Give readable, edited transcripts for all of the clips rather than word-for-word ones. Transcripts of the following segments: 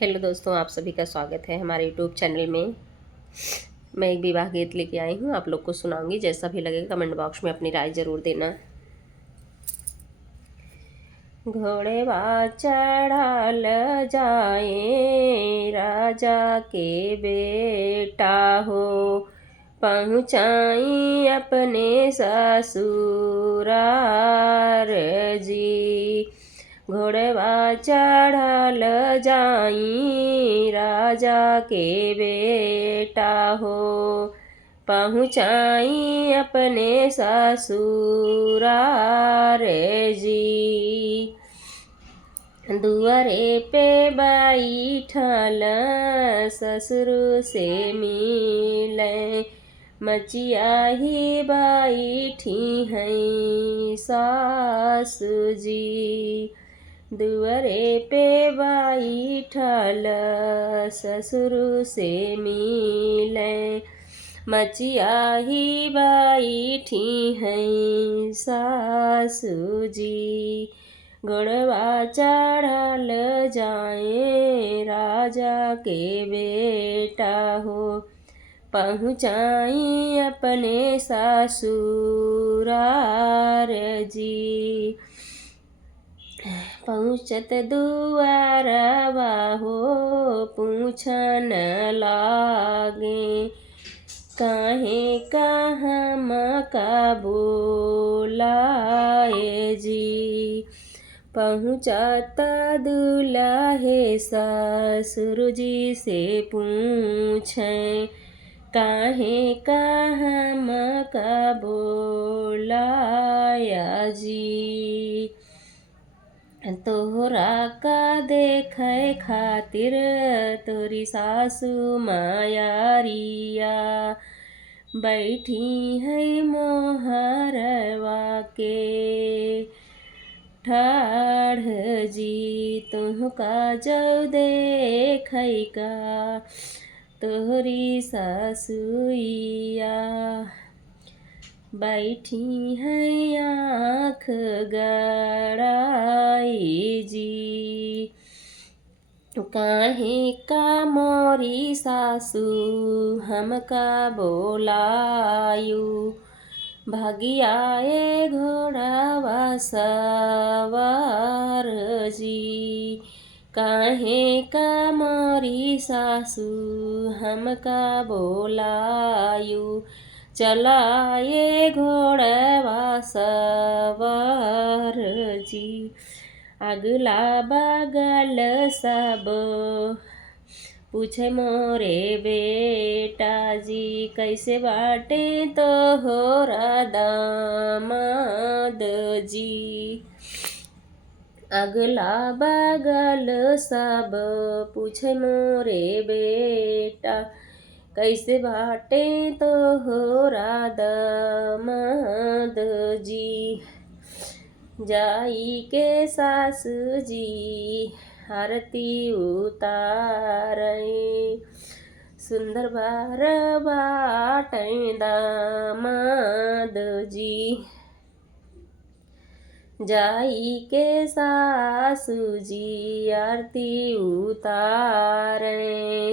Hello दोस्तों, आप सभी का स्वागत है हमारे यूट्यूब चैनल में। मैं एक विवाह गीत लेके आई हूँ, आप लोग को सुनाऊंगी। जैसा भी लगेगा कमेंट बॉक्स में अपनी राय ज़रूर देना। घोड़ेवा चढ़ाल जाए राजा के बेटा हो, पहुँचाई अपने ससुरार जी। घोड़वा चढ़ल जाई राजा के बेटा हो, पहुँचाई अपने ससुरार जी। दुआरे पे बैठल ससुर से मिले, मचिया ही बैठी हैं सासु जी। दुआरे पे बैठल ससुर से मिले, मचिया ही बैठी हैं सासु जी। घोड़वा चढ़ल जाए राजा के बेटा हो, पहुँचाई अपने ससुरार जी। पहुँचत दुआरवा हो, पूछन लागे, काहे कहाँ का बोलाए जी। पहुँचत दुल्हे ससुर जी से पूछें, काहे कहाँ का बोलाया जी। तोहरा का देखे खातिर तोरी सासु मायारिया, बैठी है मोहरवा के ठाढ़ जी। तुहका जो देखै का तोहरी सासुइया, बैठी है आँख गड़ाई जी। काहे का मोरी सासु हमका बोलायु, भागियाए घोड़ावा सवार जी। काहे का मोरी सासु हमका बोलायु, चलाए घोड़वा सवार जी। अगला बगल सब पूछे मोरे बेटा जी, कैसे बाटे तोहरा दामाद जी। अगला बगल सब पूछे मोरे बेटा, कैसे बाटे तोहरा दामाद जी। जाई के सासु जी आरती उतारे, सुंदर बार बाटे दामाद जी। जाई के सासु जी आरती उतारे,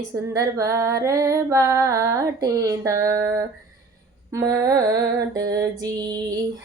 सुंदर बार बाटे दामाद जी।